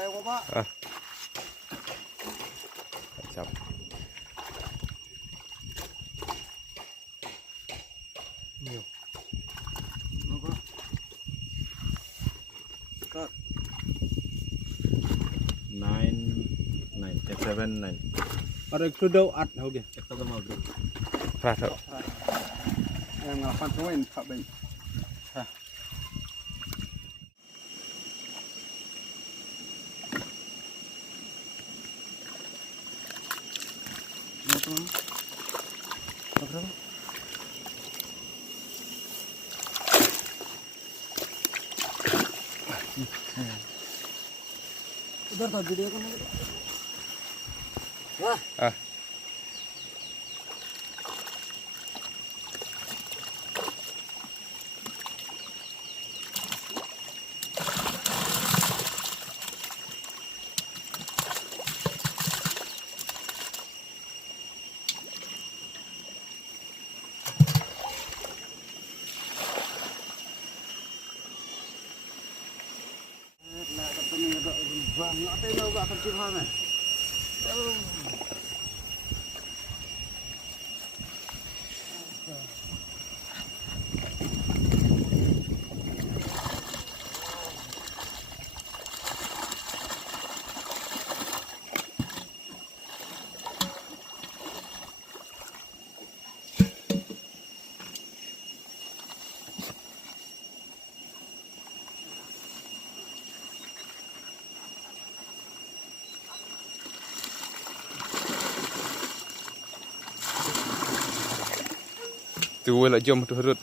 đây quá bác. Chập. Nhiều. Nó có. Cut. 9, 7, 9. Ada kedua at hoge. Kita mau bro. Rasa. Yang ngapan tuin Pak Ben. Ha. Berapa? Udah tak video kan? Wah. Banyak teh gak kecil mana. Tu lah jom tu harut.